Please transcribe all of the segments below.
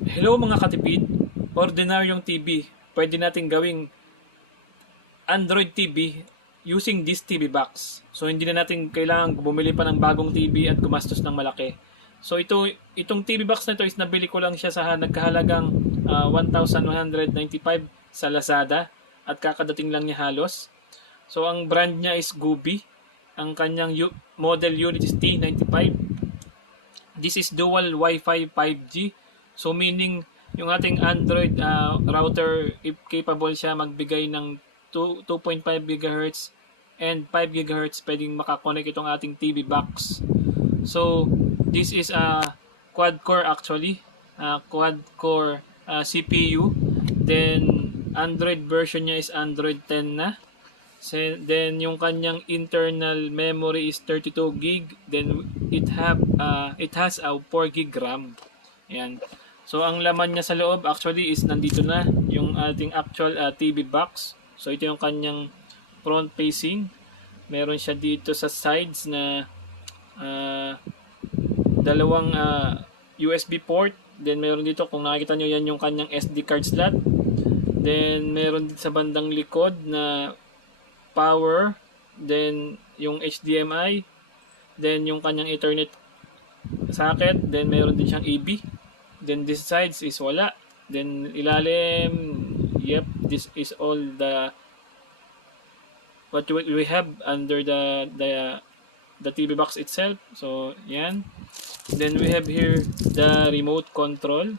Hello mga katipid, ordinaryong TV, pwede natin gawing Android TV using this TV box. So hindi na natin kailangan bumili pa ng bagong TV at gumastos ng malaki. So itong TV box na ito is nabili ko lang siya sa nagkahalagang 1,195 sa Lazada at kakadating lang niya halos. So ang brand niya is Gooby. Ang kanyang model unit is T95. This is dual Wi-Fi 5G. So meaning yung ating Android router, if capable siya magbigay ng 2.5 GHz and 5 GHz, pwedeng makakonect itong ating TV box. So this is a quad-core actually, quad-core CPU. Then Android version niya is Android 10 na. Then yung kanyang internal memory is 32 gig. Then it has a 4 gig RAM. Yan. So ang laman niya sa loob actually is nandito na yung ating actual TV box. So ito yung kanyang front facing. Meron siya dito sa sides na dalawang USB port. Then meron dito, kung nakikita nyo, yan yung kanyang SD card slot. Then meron dito sa bandang likod na power, then yung HDMI, then yung kanyang Ethernet socket, then meron din siyang AB. Then this sides is wala. Then ilalim, yep, this is all what we have under the TV box itself. So yan. Then we have here the remote control.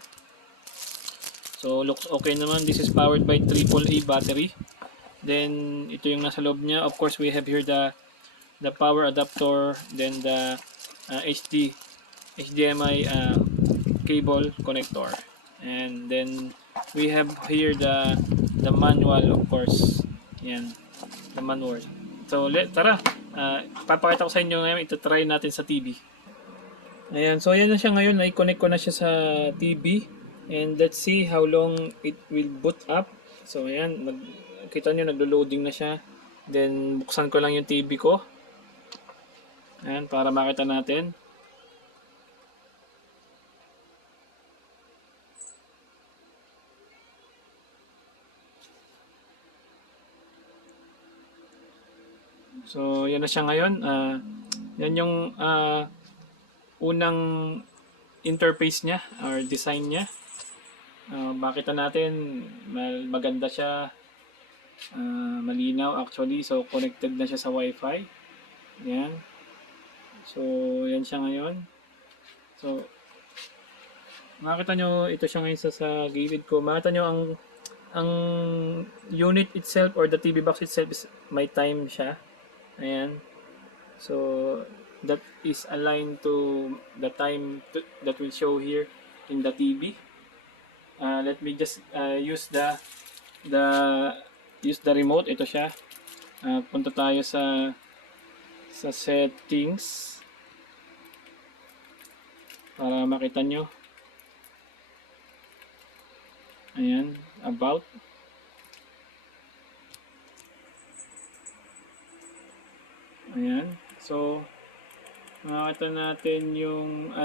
So looks okay naman. This is powered by AAA battery. Then ito yung nasa loob niya. Of course we have here the power adapter, then the HDMI cable connector, and then we have here the manual, of course. Yan, the manual. So tara, papakita ko sa inyo ngayon, ito try natin sa TV. Ayan, so yan na siya ngayon, i-connect ko na siya sa TV, and let's see how long it will boot up. So ayan, kita nyo, naglo-loading na siya. Then buksan ko lang yung TV ko. Ayan, para makita natin. So yan na siya ngayon. Yan yung unang interface niya or design niya. Makita natin, maganda siya. Malinaw actually. So connected na siya sa Wi-Fi. Yan. So yan siya ngayon. So makita nyo, ito siya ngayon sa gilid ko. Makita nyo ang unit itself or the TV box itself is may time siya. Ayan. So that is aligned to the time that will show here in the TV. Let me just use the remote. Ito siya. Punta tayo sa settings para makita nyo. Ayan, about. Ayan. So makita natin yung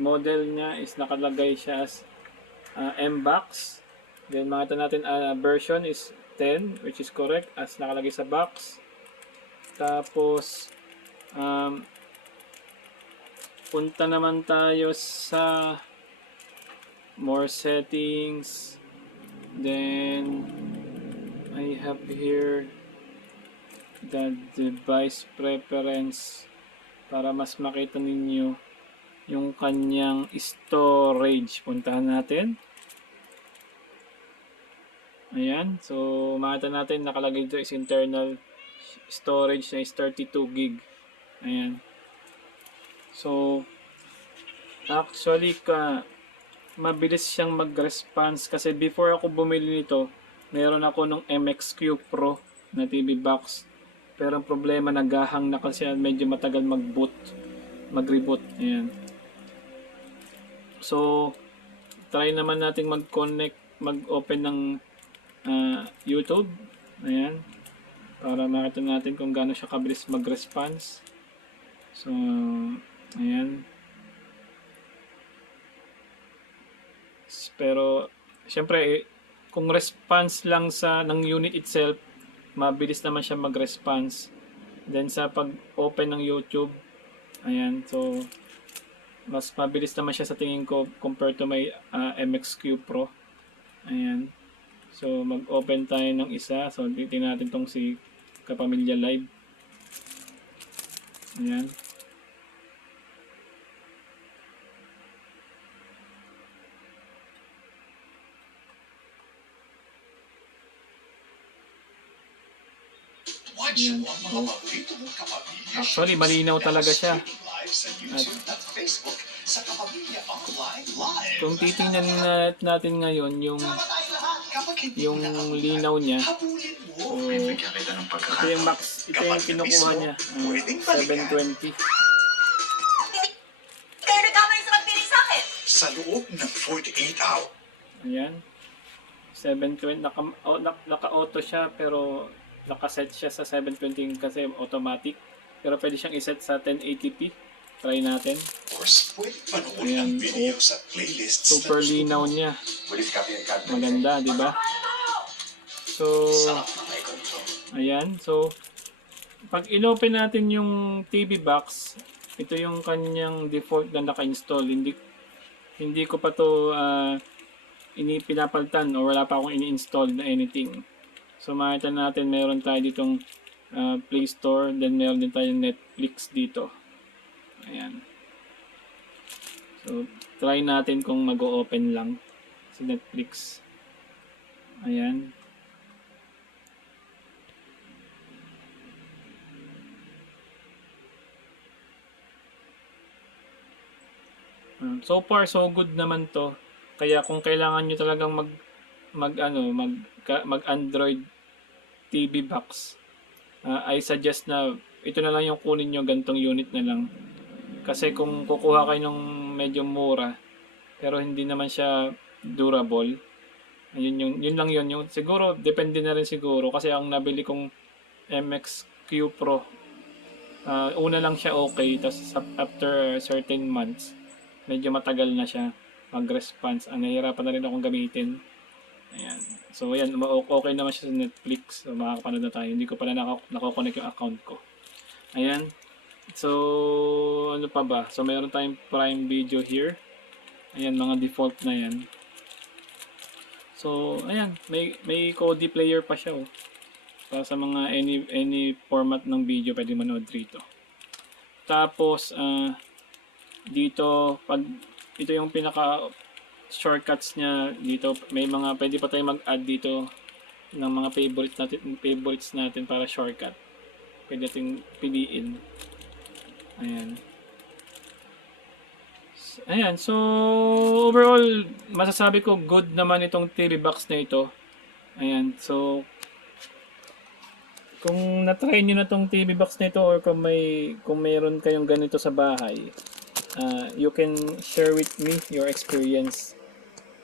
model niya is nakalagay siya as M-box. Then makita natin version is 10, which is correct as nakalagay sa box. Tapos punta naman tayo sa more settings. Then I have here the device preference para mas makita ninyo yung kanyang storage. Puntahan natin. Ayan. So makita natin nakalagay dito is internal storage na is 32 gig. Ayan. So actually mabilis siyang mag-response kasi before ako bumili nito, meron ako nung MXQ Pro na TV box. Pero ang problema, naghahang na kasi medyo matagal mag-reboot. Ayan. So try naman nating mag-open ng YouTube. Ayan. Para makita natin kung gaano siya kabilis mag-response. So ayan. Box. Pero syempre kung response lang ng unit itself, mabilis naman siya mag-response. Then sa pag-open ng YouTube, ayan, so mas mabilis naman siya sa tingin ko compared to my MXQ Pro. Ayan. So mag-open tayo ng isa. So titingnan natin tong si Kapamilya Live. Ayan. Ayan. Oh. Actually, malinaw talaga siya. At kung titingnan natin ngayon yung linaw niya, so, ito yung max, ito yung kinukuha niya, 720. Kaya nagkamali sa pagpili sa akin. Sa loob ng 48 hours. Ayan. 720, naka-auto siya pero naka-set siya sa 720 kasi automatic. Pero pwede siyang iset sa 1080p. Try natin. Ayan. Super linaw niya. Maganda, di ba? So, ayan. So, pag inopen natin yung TV box, ito yung kanyang default na naka-install. Hindi ko pa to pinapalitan o wala pa akong ini-install na anything. So makita natin meron tayo ditong Play Store, then meron din tayong Netflix dito. Ayan. So try natin kung mag-o-open lang si Netflix. Ayan. So far so good naman to. Kaya kung kailangan nyo talagang mag Android TV box, I suggest na ito na lang yung kunin nyo, gantong unit na lang. Kasi kung kukuha kayo ng medyo mura pero hindi naman siya durable, yun lang yun. Siguro depende na rin siguro kasi ang nabili kong MXQ Pro, una lang siya okay, tapos after certain months medyo matagal na siya mag-response. Nahihirapan na rin akong gamitin. Ayan. So, ayan. Okay naman siya sa Netflix. So, makakapanood na tayo. Hindi ko pala nakakonect yung account ko. Ayan. So, ano pa ba? So, mayroon tayong Prime Video here. Ayan, mga default na yan. So, ayan. May Kodi player pa siya. Oh. Para sa mga any format ng video, pwede manood rito. Tapos, dito, pag ito yung pinaka shortcuts niya dito, may mga pwede pa tayong mag-add dito ng mga favorites natin para shortcut. Pwede natin piliin. Ayan, so overall masasabi ko good naman itong TV box na ito. Ayan, so kung na-try niyo na tong TV box na ito or kung mayroon kayong ganito sa bahay, you can share with me your experience.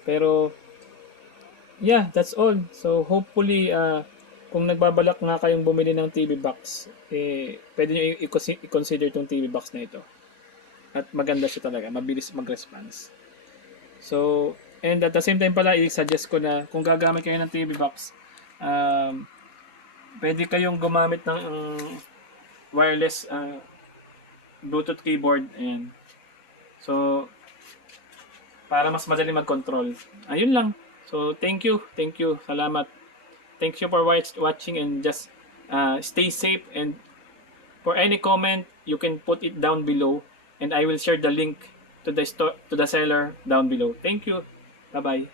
Pero yeah, that's all. So hopefully kung nagbabalak nga kayong bumili ng TV box, pwede nyo i-consider itong TV box na ito. At maganda siya talaga, mabilis mag-response. So, and at the same time pala, i-suggest ko na kung gagamit kayo ng TV box, pwede kayong gumamit ng wireless Bluetooth keyboard. Ayan. So, para mas madali mag-control. Ayun lang. So, thank you. Salamat. Thank you for watching and just stay safe, and for any comment, you can put it down below and I will share the link to the seller down below. Thank you. Bye-bye.